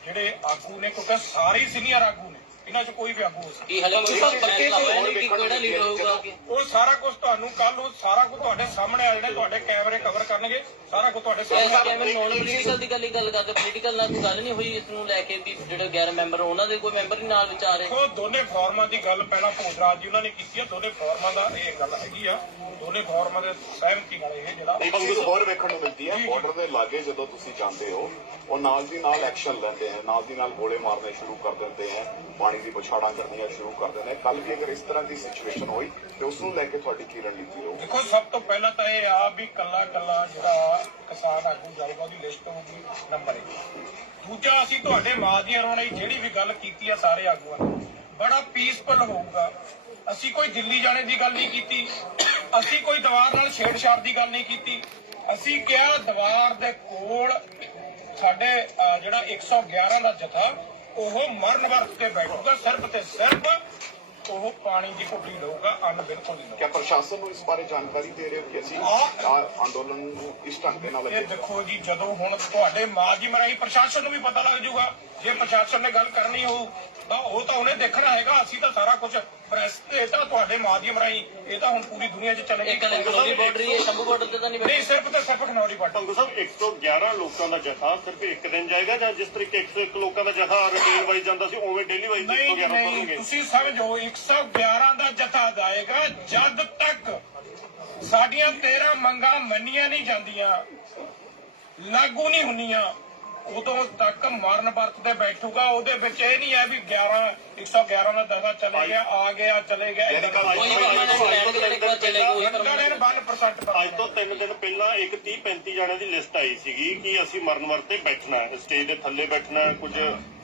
ਜਿਹੜੇ ਆਗੂ ਨੇ ਕਿਉਂਕਿ ਸਾਰੇ ਸੀਨੀਅਰ ਆਗੂ ਇਹਨਾਂ 'ਚ ਕੋਈ ਵੀ ਆਗੂ ਹੋ ਸਕਦਾ ਕੀ ਹਲੇ ਕੋਈ ਫੈਸਲਾ ਹੋਇਆ ਨਹੀਂ ਕਿ ਕਿਹੜਾ ਲੀਡਰ ਹੋਊਗਾ? ਕਿ ਉਹ ਸਾਰਾ ਕੁਝ ਤੁਹਾਨੂੰ ਕੱਲ ਨੂੰ ਸਾਰਾ ਕੁਝ ਤੁਹਾਡੇ ਸਾਹਮਣੇ ਆ ਜਿਹੜੇ ਤੁਹਾਡੇ ਕੈਮਰੇ ਕਵਰ ਕਰਨਗੇ ਸਾਰਾ ਕੁਝ ਤੁਹਾਡੇ ਸਾਹਮਣੇ ਕਿਵੇਂ ਨੌਨ ਪੋਲੀਟੀਕਲ ਦੀ ਗੱਲ ਹੀ ਗੱਲ ਕਰਦੇ ਪੋਲੀਟੀਕਲ ਨਾਲ ਕੋਈ ਗੱਲ ਨਹੀਂ ਹੋਈ ਇਸ ਨੂੰ ਲੈ ਕੇ ਵੀ ਜਿਹੜੇ 11 ਮੈਂਬਰ ਉਹਨਾਂ ਦੇ ਕੋਈ ਮੈਂਬਰ ਹੀ ਨਾਲ ਵਿਚਾਰ ਹੈ। ਦੇਖੋ ਦੋਨੇ ਫਾਰਮਾਂ ਦੀ ਗੱਲ ਪਹਿਲਾਂ ਭੋਜਰਾਜ ਜੀ ਉਹਨਾਂ ਨੇ ਕੀਤੀ ਹੈ ਦੋਨੇ ਫਾਰਮਾਂ ਦਾ ਇਹ ਗੱਲ ਹੈਗੀ ਆ। ਦੋਨੇ ਫਾਰਮਾਂ ਦੇ ਸਹਿਮਤੀ ਨਾਲ ਇਹ ਜਿਹੜਾ ਇੱਕ ਚੀਜ਼ ਹੋਰ ਵੇਖਣ ਨੂੰ ਮਿਲਦੀ ਹੈ ਬਾਰਡਰ ਦੇ ਲਾਗੇ ਜਦੋਂ ਤੁਸੀਂ ਜਾਂਦੇ ਹੋ ਉਹ ਨਾਲ ਦੀ ਨਾਲ ਐਕਸ਼ਨ ਲੈਂਦੇ ਹਨ ਨਾਲ ਦੀ ਨਾਲ ਗੋਲੇ ਮਾਰਨੇ ਸ਼ੁਰੂ ਕਰ ਦਿੰਦੇ ਹਨ ਪਾਣੀ ਦੀ ਬੁਛਾੜਾਂ ਕਰਨੀਆਂ ਸ਼ੁਰੂ ਕਰ ਦਿੰਦੇ ਕੱਲ ਵੀ ਅਗਰ ਇਸ ਤਰ੍ਹਾਂ ਦੀ ਸਿਚੁਏਸ਼ਨ ਹੋਈ ਤੇ ਉਸ ਨੂੰ ਲੈ ਕੇ ਤੁਹਾਡੀ ਕੀ ਰਣਨੀਤੀ ਹੋਊਗੀ ਦੇਖੋ ਸਭ ਤੋਂ ਪਹਿਲਾਂ ਤਾਂ ਇਹ ਆ ਵੀ ਕੱਲਾ ਕੱਲਾ ਜਿਹੜਾ ਕਿਸਾਨ ਆਗੂ ਜਾਊਗਾ ਉਹਦੀ ਲਿਸਟ ਹੋਊਗੀ ਨੰਬਰ 1 ਦੂਜਾ ਅਸੀਂ ਤੁਹਾਡੇ ਮਾਧਿਅਮ ਰਾਹੀਂ ਜਿਹੜੀ ਵੀ ਗੱਲ ਕੀਤੀ ਆ ਸਾਰੇ ਆਗੂਆਂ ਨੇ ਬੜਾ ਪੀਸਫੁਲ ਹੋਊਗਾ। ਅਸੀਂ ਕੋਈ ਦਿੱਲੀ ਜਾਣੇ ਦੀ ਗੱਲ ਨਹੀਂ ਕੀਤੀ ਅਸੀਂ ਕੋਈ ਦੀਵਾਰ ਨਾਲ ਛੇੜਛਾੜ ਦੀ ਗੱਲ ਨਹੀਂ ਕੀਤੀ। ਅਸੀਂ ਕਿਹਾ ਦੀਵਾਰ ਦੇ ਕੋਲ ਸਾਡੇ ਅਹ, ਜਿਹੜਾ 111 ਦਾ ਜਥਾ ਉਹ ਮਰਨ ਵਰਤ ਤੇ ਬੈਠੂਗਾ ਸਿਰਫ ਤੇ ਸਿਰਫ ਉਹ ਪਾਣੀ ਦੀ ਘੁੱਟੀ ਲਊਗਾ ਅੰਨ ਬਿਲਕੁਲ ਨਹੀਂ ਲਊਗਾ ਕਿਆ ਪ੍ਰਸ਼ਾਸਨ ਨੂੰ ਇਸ ਬਾਰੇ ਜਾਣਕਾਰੀ ਦੇ ਰਹੇ ਹੋ ਕਿ ਅਸੀਂ ਹਾਂ। ਆਹ ਅੰਦੋਲਨ ਨੂੰ ਇਸ ਢੰਗ ਦੇ ਨਾਲ ਇਹ ਅੱਗੇ ਦੇਖੋ ਜੀ ਜਦੋਂ ਹੁਣ ਤੁਹਾਡੇ ਮਾਧਿਅਮ ਰਾਹੀਂ ਪ੍ਰਸ਼ਾਸਨ ਨੂੰ ਵੀ ਪਤਾ ਲੱਗ ਜਾਊਗਾ ਜੇ ਪ੍ਰਸ਼ਾਸਨ ਨੇ ਗੱਲ ਕਰਨੀ ਹੋਊ ਤਾਂ ਉਹ ਤਾਂ ਉਹਨੇ ਦੇਖਣਾ ਹੈਗਾ ਅਸੀਂ ਤਾਂ ਸਾਰਾ ਕੁਝ ਪ੍ਰੈਸ ਤੇ ਤਾਂ ਤੁਹਾਡੇ ਮਾਧਿਅਮ ਰਾਹੀਂ ਇਹ ਤਾਂ ਹੁਣ ਪੂਰੀ ਦੁਨੀਆ 'ਚ ਚੱਲੇਗੀ ਇਹ ਕੱਲੇ ਗਲੋਰੀ ਬਾਰਡਰ ਹੀ ਹੈ ਸ਼ੰਭੂ ਬਾਰਡਰ ਤੇ ਤਾਂ ਨਹੀਂ ਨਹੀਂ ਸਿਰਫ ਤੇ ਸਿਰਫ ਖਨੌਰੀ ਪੰਗੂ ਸਾਹਿਬ 111 ਲੋਕਾਂ ਦਾ ਜਥਾ ਸਿਰਫ ਇੱਕ ਦਿਨ ਜਾਏਗਾ ਜਾਂ ਜਿਸ ਤਰੀਕੇ 101 ਲੋਕਾਂ ਦਾ ਜਥਾ ਵਾਈਜ਼ ਜਾਂਦਾ ਸੀ ਉਵੇਂ ਡੇਲੀ ਵਾਈਜ਼ ਨਹੀਂ 111 ਨਹੀਂ ਕਰੋਗੇ। ਤੁਸੀਂ ਸਮਝੋ 111 ਦਾ ਜਥਾ ਜਾਏਗਾ ਜਦ ਤੱਕ ਸਾਡੀਆਂ 13 ਮੰਗਾਂ ਮੰਨੀਆਂ ਨਹੀਂ ਜਾਂਦੀਆਂ ਲਾਗੂ ਨਹੀਂ ਹੁੰਦੀਆਂ। ਉਦੋਂ ਤੱਕ ਮਰਨ ਵਰਤ ਤੇ ਬੈਠੂਗਾ ਉਹਦੇ ਵਿੱਚ ਇਹ ਨਹੀਂ ਹੈ ਵੀ 11 111 ਦਾ ਦਫਾ ਚਲੇ ਗਿਆ ਆ ਗਿਆ ਚਲੇ ਗਿਆ ਦਾ ਕੋਈ ਪਰਮਾਨੈਂਟ ਪਲਾਨ ਜਿਹੜੇ ਇੱਕ ਵਾਰ ਚਲੇ ਗਏ ਉਹੀ। 1% ਅੱਜ ਤੋਂ 3 ਦਿਨ ਪਹਿਲਾਂ ਇੱਕ 30 35 ਜਣਿਆਂ ਦੀ ਲਿਸਟ ਆਈ ਸੀਗੀ ਕਿ ਅਸੀਂ ਮਰਨ ਵਰਤੇ ਬੈਠਣਾ ਹੈ ਸਟੇਜ ਦੇ ਥੱਲੇ ਬੈਠਣਾ। ਕੁਝ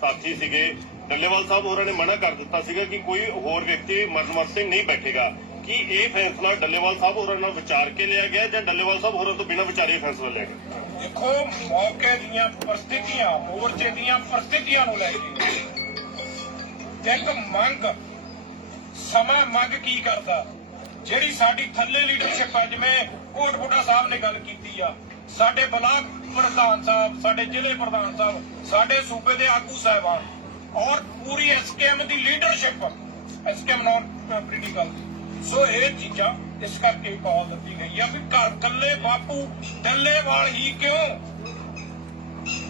ਸਾਥੀ ਸੀਗੇ ਡੱਲੇਵਾਲ ਸਾਹਿਬ ਹੋਰਾਂ ਨੇ ਮਨਾ ਕਰ ਦਿੱਤਾ ਸੀਗਾ ਕਿ ਕੋਈ ਹੋਰ ਵਿਅਕਤੀ ਮਰਨ ਵਰਤੇ ਨਹੀਂ ਬੈਠੇਗਾ ਕੀ ਇਹ ਫੈਸਲਾ ਡੱਲੇਵਾਲ ਸਾਹਿਬ ਹੋਰਾਂ ਨਾਲ ਵਿਚਾਰ ਕੇ ਲਿਆ ਗਿਆ ਜਾਂ ਡੱਲੇਵਾਲ ਸਾਹਿਬ ਹੋਰਾਂ ਤੋਂ ਬਿਨਾਂ ਵਿਚਾਰੇ ਫੈਸਲਾ ਲਿਆ ਗਿਆ ਦੇਖੋ, ਮੌਕੇ ਦੀਆਂ ਪਰਿਸਥਿਤੀਆਂ, ਮੋਰਚੇ ਦੀਆਂ ਪਰਿਸਥਿਤੀਆਂ ਨੂੰ ਲੈ ਕੇ। ਇੱਕ ਮੰਗ, ਸਮਾਂ ਮੰਗ ਕੀ ਕਰਦਾ? ਜਿਹੜੀ ਸਾਡੀ ਥੱਲੇ ਲੀਡਰਸ਼ਿਪ ਹੈ ਜਿਵੇਂ ਕੋਟਪੁੱਟਾ ਸਾਹਿਬ ਨੇ ਗੱਲ ਕੀਤੀ ਆ, ਸਾਡੇ ਬਲਾਕ ਪ੍ਰਧਾਨ ਸਾਹਿਬ, ਸਾਡੇ ਜ਼ਿਲ੍ਹੇ ਪ੍ਰਧਾਨ ਸਾਹਿਬ, ਸਾਡੇ ਸੂਬੇ ਦੇ ਆਗੂ ਸਾਹਿਬਾਨ ਔਰ ਪੂਰੀ ਐਸਕੇਐਮ ਦੀ leadership SKM non political so ਇਹ ਚੀਜ਼ਾਂ ਇਸ ਕਰਕੇ ਕਾਲ ਦਿੱਤੀ ਗਈ ਆ ਵੀ ਘਰ ਕੱਲੇ ਬਾਪੂ ਡੱਲੇਵਾਲ ਹੀ ਕਿਉਂ?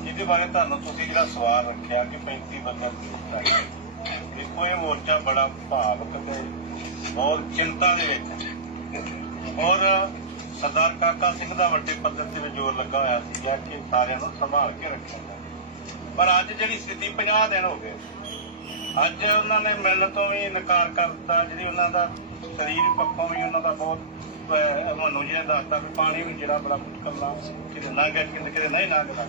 ਇਹਦੇ ਬਾਰੇ ਤੁਹਾਨੂੰ ਤੁਸੀਂ ਜਿਹੜਾ ਸਵਾਲ ਰੱਖਿਆ ਕਿ 35 ਬੰਦਾ ਦੇਖੋ, ਇਹ ਮੋਰਚਾ ਬੜਾ ਭਾਵਕ ਤੇ ਬਹੁਤ ਚਿੰਤਾ ਦੇ ਵਿੱਚ ਔਰ ਸਰਦਾਰ ਕਾਕਾ ਸਿੰਘ ਦਾ ਵੱਡੇ ਪੱਧਰ ਤੇ ਜ਼ੋਰ ਲੱਗਾ ਹੋਇਆ ਸੀ ਕਿ ਸਾਰਿਆਂ ਨੂੰ ਸੰਭਾਲ ਕੇ ਰੱਖਿਆ ਜਾਏ ਪਰ ਅੱਜ ਜਿਹੜੀ ਸਥਿਤੀ 50 ਦਿਨ ਹੋ ਗਏ। ਅੱਜ ਉਹਨਾਂ ਨੇ ਮਿਲਣ ਤੋਂ ਵੀ ਇਨਕਾਰ ਕਰ ਦਿੱਤਾ, ਜਿਹੜੀ ਉਹਨਾਂ ਦਾ ਸਰੀਰ ਪੱਖੋਂ ਵੀ ਉਹਨਾਂ ਦਾ ਬਹੁਤ ਅਹ, ਜੀ ਨੇ ਵੀ ਪਾਣੀ ਵੀ ਜਿਹੜਾ ਬੜਾ ਮੁਸ਼ਕਲ ਨਾਲ ਕਿਤੇ ਲੰਘ ਗਿਆ ਕਿਤੇ ਕਿਤੇ ਨਹੀਂ ਲੰਘਦਾ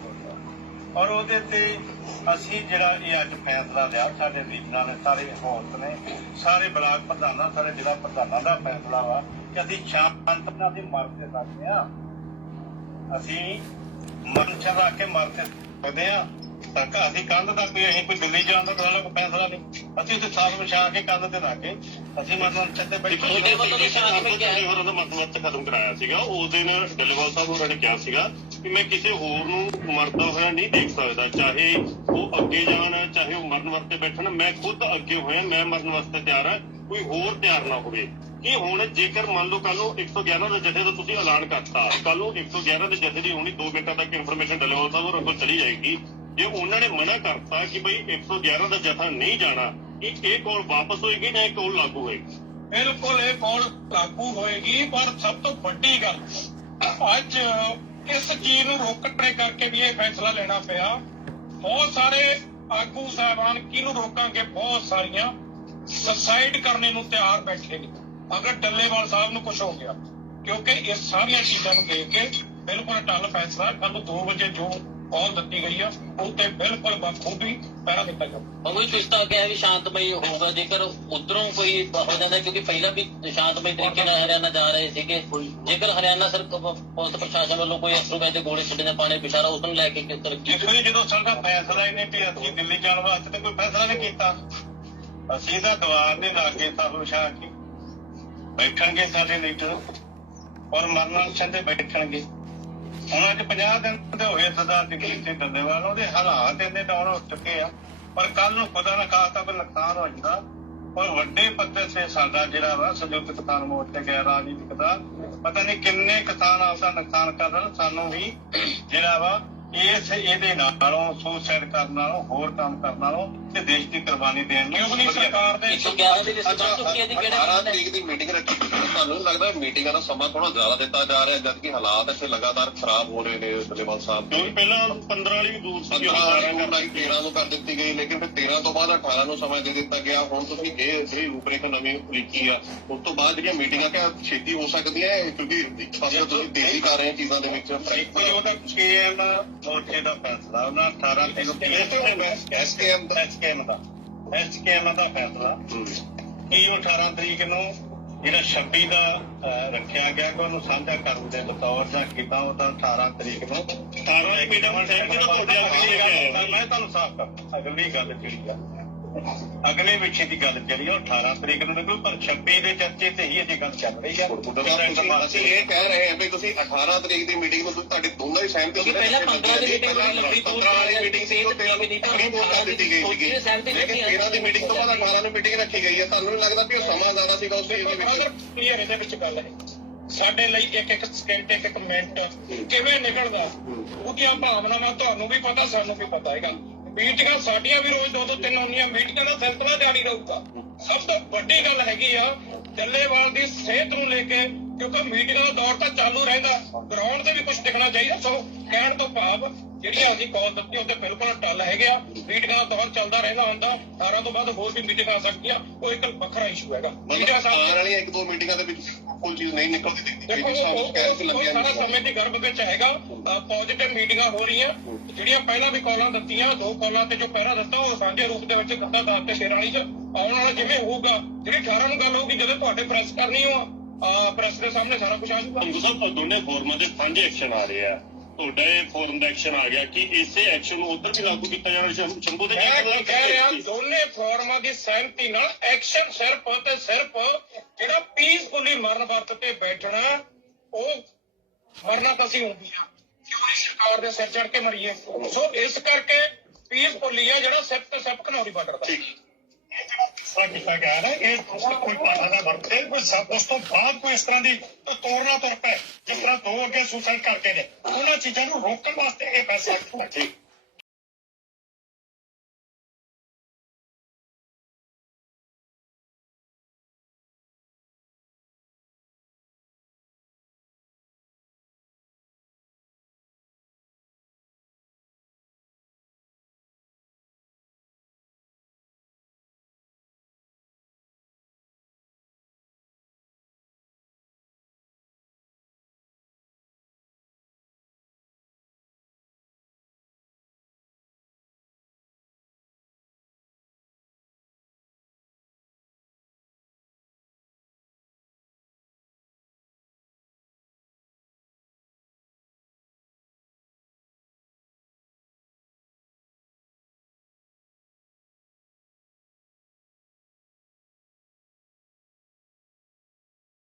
ਔਰ ਉਹਦੇ ਤੇ ਅਸੀਂ ਜਿਹੜਾ ਇਹ ਅੱਜ ਫੈਸਲਾ ਲਿਆ ਸਾਡੇ ਰੀਜਨਾਂ ਨੇ ਸਾਰੇ ਹੌਤ ਨੇ ਸਾਰੇ ਬਲਾਕ ਪ੍ਰਧਾਨਾਂ ਸਾਰੇ ਜ਼ਿਲ੍ਹਾ ਪ੍ਰਧਾਨਾਂ ਦਾ ਫੈਸਲਾ ਵਾ ਕਿ ਅਸੀਂ ਸ਼ਾਂਤ ਨਾਲ ਦੀ ਮਰ ਤੇ ਸਕਦੇ ਆ ਅਸੀਂ ਮਨ ਚ ਰੱਖ ਕੇ ਮਰ ਤੇ ਸਕਦੇ ਆ ਤੱਕ ਅਸੀਂ ਕੰਧ ਤੱਕ ਵੀ ਅਸੀਂ ਕੋਈ ਦਿੱਲੀ ਜਾਣ ਦਾ ਕੋਈ ਫੈਸਲਾ ਨਹੀਂ। ਅਸੀਂ ਤੇ ਸਾਥ ਵਿਛਾ ਕੇ ਕੰਧ ਤੇ ਲਾ ਕੇ ਅਸੀਂ ਮਤਲਬ ਛੱਤੇ ਬੈਠੇ ਤੁਹਾਡੇ ਵੱਲੋਂ ਤਾਂ ਸ਼ਾਂਤ ਵਿੱਚ ਹੈ। ਹੋਰਾਂ ਦਾ ਮਤਲਬ ਖਤਮ ਕਰਾਇਆ ਸੀਗਾ। ਉਸ ਦਿਨ ਡੱਲੇਵਾਲ ਸਾਹਿਬ ਹੋਰਾਂ ਨੇ ਕਿਹਾ ਸੀਗਾ ਕਿ ਮੈਂ ਕਿਸੇ ਹੋਰ ਨੂੰ ਮਰਦਾ ਹੋਇਆ ਨਹੀਂ ਦੇਖ ਸਕਦਾ। ਚਾਹੇ ਉਹ ਅੱਗੇ ਜਾਣ ਚਾਹੇ ਉਹ ਮਰਨ ਵਾਸਤੇ ਬੈਠਣ ਮੈਂ ਖੁਦ ਅੱਗੇ ਹੋਇਆ ਮੈਂ ਮਰਨ ਵਾਸਤੇ ਤਿਆਰ ਹਾਂ। ਕੋਈ ਹੋਰ ਤਿਆਰ ਨਾ ਹੋਵੇ। ਕਿ ਹੁਣ ਜੇਕਰ ਮੰਨ ਲਓ ਕੱਲ ਨੂੰ 111 ਦੇ ਜਥੇ ਦਾ ਤੁਸੀਂ ਐਲਾਨ ਕਰਤਾ ਕੱਲ ਨੂੰ 111 ਦੇ ਜਥੇ ਦੀ ਹੋਣੀ 2 ਮਿੰਟਾਂ ਤੱਕ ਇਨਫੋਰਮੇਸ਼ਨ ਡੱਲੇਵਾਲ ਸਾਹਿਬ ਹੋਰਾਂ ਕੋਲ ਚਲੀ ਜਾਏਗੀ। ਜੇ ਉਹਨਾਂ ਨੇ ਮਨਾ ਕਰਤਾ ਕਿ ਭਈ 111 ਦਾ ਜਥਾ ਨਹੀਂ ਜਾਣਾ ਕਿ ਇਹ ਕੋਲ ਵਾਪਸ ਹੋਏਗੀ ਜਾਂ ਇਹ ਕੋਲ ਲਾਗੂ ਹੋਏਗੀ? ਬਿਲਕੁਲ, ਇਹ ਕੌਣ ਲਾਗੂ ਹੋਏਗੀ, ਪਰ ਸਭ ਤੋਂ ਵੱਡੀ ਗੱਲ, ਅੱਜ ਇਸ ਚੀਜ਼ ਨੂੰ ਰੋਕਣੇ ਕਰਕੇ ਵੀ ਇਹ ਫੈਸਲਾ ਲੈਣਾ ਪਿਆ। ਬਹੁਤ ਸਾਰੇ ਆਗੂ ਸਾਹਿਬਾਨ ਕਿਹਨੂੰ ਰੋਕਾਂਗੇ? ਬਹੁਤ ਸਾਰੀਆਂ ਸੁਸਾਈਡ ਕਰਨੇ ਨੂੰ ਤਿਆਰ ਬੈਠੇ ਨੇ। ਅਗਰ ਡੱਲੇਵਾਲ ਸਾਹਿਬ ਨੂੰ ਕੁਝ ਹੋ ਗਿਆ, ਕਿਉਂਕਿ ਇਹ ਸਾਰੀਆਂ ਚੀਜ਼ਾਂ ਨੂੰ ਦੇਖ ਕੇ ਬਿਲਕੁਲ ਟੱਲ ਫੈਸਲਾ ਕੱਲ ਨੂੰ 2 ਵਜੇ ਜੋ ਕਾਲ ਦਿੱਤੀ ਗਈ ਆ ਉਹ ਤੇ ਬਿਲਕੁਲ ਬਖੂਬੀ ਪਹਿਰਾ ਦਿੱਤਾ ਜਾਊ ਮੰਗੂ ਤੁਸੀਂ ਤਾਂ ਕਿਹਾ ਵੀ ਸ਼ਾਂਤਮਈ ਹੋਊਗਾ ਜੇਕਰ ਉਧਰੋਂ ਕੋਈ ਹੋ ਜਾਂਦਾ ਕਿਉਂਕਿ ਪਹਿਲਾਂ ਵੀ ਸ਼ਾਂਤਮਈ ਤਰੀਕੇ ਨਾਲ ਹਰਿਆਣਾ ਜਾ ਰਹੇ ਸੀਗੇ। ਜੇਕਰ ਹਰਿਆਣਾ ਸਰ ਪੁਲਿਸ ਪ੍ਰਸ਼ਾਸਨ ਵੱਲੋਂ ਕੋਈ ਅਸਰੂ ਤੇ ਗੋਲੇ ਛੱਡਣੇ ਪਾਣੇ ਪਿਛਾਰਾ ਉਸ ਨੂੰ ਲੈ ਕੇ ਕਿਸ ਤਰ੍ਹਾਂ ਜੀ ਜਦੋਂ ਸਾਡਾ ਫੈਸਲਾ ਨਹੀਂ ਵੀ ਅਸੀਂ ਦਿੱਲੀ ਜਾਣ ਵਾਸਤੇ ਤਾਂ ਕੋਈ ਫੈਸਲਾ ਨਹੀਂ ਕੀਤਾ। ਅਸੀਂ ਤਾਂ ਦੀਵਾਰ ਦੇ ਲਾਗੇ ਤਾਂ ਵਿਛਾ ਕੇ ਬੈਠਣਗੇ ਸਾਡੇ ਲੀਡਰ ਔਰ ਮਰਨ ਛੰਦੇ ਬੈਠਣਗੇ। ਹੁਣ ਅੱਜ 50 ਦਿਨ ਦੇ ਹੋਏ ਸਰਦਾਰ ਜਗਜੀਤ ਸਿੰਘ ਡੱਲੇਵਾਲ ਉਹਦੇ ਹਾਲਾਤ ਇੰਨੇ ਡਾਊਨ ਹੋ ਚੁੱਕੇ ਆ। ਪਰ ਕੱਲ ਨੂੰ ਖੁਦਾ ਨਾ ਖਾਸਤਾ ਕੋਈ ਨੁਕਸਾਨ ਹੋ ਜਾਂਦਾ। ਔਰ ਵੱਡੇ ਪੱਧਰ ਤੇ ਸਾਡਾ ਜਿਹੜਾ ਵਾ ਸੰਯੁਕਤ ਕਿਸਾਨ ਮੋਰਚਾ ਗਿਆ, ਰਾਜਨੀਤਿਕ ਦਾ, ਪਤਾ ਨਹੀਂ ਕਿੰਨੇ ਕਿਸਾਨ ਆਪਦਾ ਨੁਕਸਾਨ ਕਰ ਰਹੇ ਸਾਨੂੰ ਵੀ ਜਿਹੜਾ ਵਾ ਇਸ ਇਹਦੇ ਨਾਲੋਂ ਸੁਸਾਈਡ ਕਰਨ ਨਾਲੋਂ ਹੋਰ ਕੰਮ ਕਰਨ ਨਾਲੋਂ ਤੇ ਦੇਸ਼ ਦੀ ਕੁਰਬਾਨੀ ਦੇਣ ਕਿਉਂ ਨਹੀਂ ਸਰਕਾਰ ਦੇ 111 ਦੇ ਚੁੱਕੀ ਹੈ ਜੀ ਕਿਹੜੇ 18 ਪਿੰਡ ਨੇ? ਤਰੀਕ ਦੀ ਮੀਟਿੰਗ ਰੱਖੀ। ਤੁਹਾਨੂੰ ਲੱਗਦਾ ਮੀਟਿੰਗਾਂ ਦਾ ਸਮਾਂ ਥੋੜਾ ਜ਼ਿਆਦਾ ਦਿੱਤਾ ਜਾ ਰਿਹਾ ਹੈ ਜਦਕਿ ਹਾਲਾਤ ਇੱਥੇ ਲਗਾਤਾਰ ਖਰਾਬ ਹੋ ਰਹੇ ਨੇ ਦਲੇਵਾਲ ਸਾਹਿਬ ਕਿਉਂਕਿ ਪਹਿਲਾਂ 15 ਵਾਲੀ ਵੀ ਦੂਰ ਸੀ 18 ਨੂੰ ਲਾਈ 13 ਨੂੰ ਕਰ ਦਿੱਤੀ ਗਈ ਲੇਕਿਨ ਫਿਰ 13 ਤੋਂ ਬਾਅਦ 18 ਨੂੰ ਸਮਾਂ ਦੇ ਦਿੱਤਾ ਗਿਆ। ਹੁਣ ਤੁਸੀਂ ਇਹ ਇਹ ਰੂਪਰੇਖਾ ਨਵੀਂ ਲਿਖੀ ਆ। ਉਸ ਤੋਂ ਬਾਅਦ ਜਿਹੜੀਆਂ ਮੀਟਿੰਗਾਂ ਕਿ ਛੇਤੀ ਹੋ ਸਕਦੀਆਂ ਹੈ ਕਿਉਂਕਿ ਤੁਸੀਂ ਤੇਜ਼ੀ ਕਰ ਰਹੇ ਚੀਜ਼ਾਂ ਦੇ ਵਿੱਚ। ਇੱਕ ਉਹਦਾ ਕੇਐਮ ਮੋਰਚੇ ਦਾ ਫੈਸਲਾ ਉਹਨਾਂ 18 ਤਰੀਕ ਨੂੰ ਐਸਕੇਐਮ ਦਾ? ਐਸਕੇਐਮ ਦਾ। ਐਸਕੇਐਮ ਦਾ। ਫੈਸਲਾ। ਕਿ ਉਹ 18 ਤਰੀਕ ਨੂੰ ਜਿਹੜਾ 26 ਦਾ ਰੱਖਿਆ ਗਿਆ ਕਿ ਉਹਨੂੰ ਸਾਂਝਾ ਕਰਨ ਦੇ ਬਤੌਰ ਜਾਂ ਕਿਦਾਂ ਉਹ ਤਾਂ 18 ਤਰੀਕ ਨੂੰ? 18 ਮੀਟਿੰਗ ਸਹਿਮਤੀ ਤਾਂ ਤੁਹਾਡੇ ਅਗਲੀ ਗੱਲ ਮੈਂ ਤੁਹਾਨੂੰ ਸਾਫ਼ ਕਰ ਅਗਲੀ ਗੱਲ ਜਿਹੜੀ ਆ। ਅਗਲੇ ਵਿਸ਼ੇ ਦੀ ਗੱਲ ਜਿਹੜੀ ਆ ਉਹ 18 ਤਰੀਕ ਨੂੰ ਨਿਕਲੂ ਪਰ 26 ਦੇ ਚਰਚੇ ਤੇ ਹੀ ਅਜੇ ਗੱਲ ਚੱਲ ਰਹੀ ਆ ਤੁਸੀਂ ਅਸੀਂ ਇਹ ਕਹਿ ਰਹੇ ਹਾਂ ਵੀ ਤੁਸੀਂ 18 ਤਰੀਕ ਦੀ ਮੀਟਿੰਗ ਨੂੰ ਤੁਹਾਡੀ ਦੋਨਾਂ ਹੀ ਸਹਿਮਤੀ ਕਿਉਂਕਿ ਪਹਿਲਾਂ 15 ਦੀ ਪਹਿਲਾਂ ਹੋਈ, ਲੰਬੀ 15 ਵਾਲੀ ਮੀਟਿੰਗ ਸੀ ਉਹ 13 ਨੂੰ ਆਪਣੀ ਵੋਟ ਕਰ ਦਿੱਤੀ ਗਈ ਸਹਿਮਤੀ ਲੇਕਿਨ ਨਹੀਂ 13 ਦੀ ਮੀਟਿੰਗ ਤੋਂ ਬਾਅਦ 18 ਨੂੰ ਮੀਟਿੰਗ ਰੱਖੀ ਗਈ ਹੈ ਤੁਹਾਨੂੰ ਨਹੀਂ ਲੱਗਦਾ ਵੀ ਉਹ ਸਮਾਂ ਜ਼ਿਆਦਾ ਸੀਗਾ ਉਸ ਦੇ ਵਿੱਚ? ਅਗਰ ਕਲੀਅਰ ਇਹਦੇ ਵਿੱਚ ਗੱਲ ਹੈ ਸਾਡੇ ਲਈ ਇੱਕ ਇੱਕ ਸਕਿੰਟ ਇੱਕ ਇੱਕ ਮਿੰਟ ਕਿਵੇਂ ਨਿਕਲਦਾ? ਉਹਦੀਆਂ ਭਾਵਨਾਵਾਂ ਤੁਹਾਨੂੰ ਵੀ ਪਤਾ ਸਾਨੂੰ ਵੀ ਪਤਾ ਹੈਗਾ। ਮੀਟਿੰਗਾਂ ਸਾਡੀਆਂ ਵੀ ਰੋਜ਼ ਦੋ ਦੋ ਤਿੰਨ ਹੁੰਦੀਆਂ ਮੀਟਿੰਗਾਂ ਦਾ ਸਿਲਸਿਲਾ ਜਾਰੀ ਰਹੂਗਾ। ਸਭ ਤੋਂ ਵੱਡੀ ਗੱਲ ਹੈਗੀ ਆ ਡੱਲੇਵਾਲ ਦੀ ਸਿਹਤ ਨੂੰ ਲੈ ਕੇ ਕਿਉਂਕਿ ਮੀਟਿੰਗਾਂ ਦਾ ਦੌਰ ਤਾਂ ਚਾਲੂ ਰਹਿੰਦਾ ਗਰਾਊਂਡ ਤੇ ਵੀ ਕੁਝ ਦਿਖਣਾ ਚਾਹੀਦਾ ਸੋ ਕਹਿਣ ਤੋਂ ਭਾਵ ਜਿਹੜੀਆਂ ਅਸੀਂ ਕਾਲ ਦਿੱਤੀ ਉਹਦੇ ਬਿਲਕੁਲ ਟੱਲ ਹੈਗੇ ਆ। ਮੀਟਿੰਗਾਂ ਦਾ ਦੌਰ ਚੱਲਦਾ ਰਹਿੰਦਾ ਹੁੰਦਾ 18 ਤੋਂ ਬਾਅਦ ਹੋਰ ਵੀ ਮੀਟਿੰਗਾਂ ਆ ਸਕਦੀਆਂ ਉਹ ਇੱਕ ਵੱਖਰਾ ਇਸ਼ੂ ਹੈਗਾ। ਆਉਣ ਸਾਹਿਬ ਵਾਲੀਆਂ ਇੱਕ ਦੋ ਮੀਟਿੰਗਾਂ ਦੇ ਵਿੱਚ ਕੋਈ ਚੀਜ਼ ਨਹੀਂ ਨਿਕਲਦੀ ਦੇਖੋ ਉਹ ਤੇ ਸਾਰਾ ਸਮੇਂ ਦੀ ਗਰਭ ਵਿੱਚ ਹੈਗਾ ਪੋਜ਼ਿਟਿਵ ਮੀਟਿੰਗਾਂ ਹੋ ਰਹੀਆਂ ਜਿਹੜੀਆਂ ਪਹਿਲਾਂ ਵੀ ਕਾਲਾਂ ਦਿੱਤੀਆਂ ਦੋ ਕਾਲਾਂ ਤੇ ਜੋ ਪਹਿਰਾ ਦਿੱਤਾ ਉਹ ਸਾਂਝੇ ਰੂਪ ਦੇ ਵਿੱਚ ਦਿੱਤਾ ਦਸ ਤੇ 13 ਵਾਲੀ ਚ ਆਉਣ ਵਾਲਾ ਜਿਵੇਂ ਹੋਊਗਾ ਜਿਹੜੀ 18 ਨੂੰ ਗੱਲ ਹੋਊਗੀ ਜਦੋਂ ਤੁਹਾਡੇ ਪ੍ਰੈਸ ਕਰਨੀ ਹੋ ਆ ਪ੍ਰੈਸ ਦੇ ਸਾਹਮਣੇ ਸਾਰਾ ਕੁਝ ਆ ਜਾਊਗਾ। ਸਾਹਿਬ ਉਹ ਦੋਨੇ ਫੋਰਮਾਂ ਦੇ ਸਾਂਝੇ ਐਕਸ਼ਨ ਆ ਰਹੇ ਆ। ਤੁਹਾਡਾ ਇਹ ਫੋਰਮ ਦਾ ਐਕਸ਼ਨ ਆ ਗਿਆ ਕਿ ਇਸੇ ਐਕਸ਼ਨ ਨੂੰ ਉਧਰ ਵੀ ਲਾਗੂ ਕੀਤਾ ਜਾਣਾ ਸ਼ੰਭੂ ਦੇ ਮੈਂ ਕਹਿ ਰਿਹਾ ਦੋਨੇ ਫੋਰਮਾਂ ਦੀ ਸਹਿਮਤੀ ਨਾਲ ਐਕਸ਼ਨ ਸਿਰਫ ਤੇ ਸਿਰਫ ਜਿਹੜਾ ਪੀਸਫੁਲੀ ਮਰਨ ਵਰਤ ਤੇ ਬੈਠਣਾ ਉਹ ਮਰਨਾ ਤਾਂ ਅਸੀਂ ਹੁੰਦੀ ਆ। ਕਿਉਂ ਨਹੀਂ ਸਰਕਾਰ ਦੇ ਸਿਰ ਚੜ ਕੇ ਮਰੀਏ ਸੋ ਇਸ ਕਰਕੇ ਪੀਸਫੁਲੀ ਆ ਜਿਹੜਾ ਸਿਰ ਤੇ ਸਿਰ ਘਨੌਰੀ ਬਾਰਡਰ ਦਾ ਕੀਤਾ ਗਿਆ ਨਾ ਇਹ ਕੋਈ ਭਾਣਾ ਨਾ ਵਰਤੇ ਕੋਈ ਸਭ ਉਸ ਤੋਂ ਬਾਅਦ ਕੋਈ ਇਸ ਤਰ੍ਹਾਂ ਦੀ ਤੋੜਨਾ ਤੁਰ ਪਏ। ਜਿਸ ਤਰ੍ਹਾਂ ਦੋ ਅੱਗੇ ਸੁਸਾਈਡ ਕਰਕੇ ਨੇ ਉਹਨਾਂ ਚੀਜ਼ਾਂ ਨੂੰ ਰੋਕਣ ਵਾਸਤੇ ਇਹ ਫੈਸਲਾ ਕੀਤਾ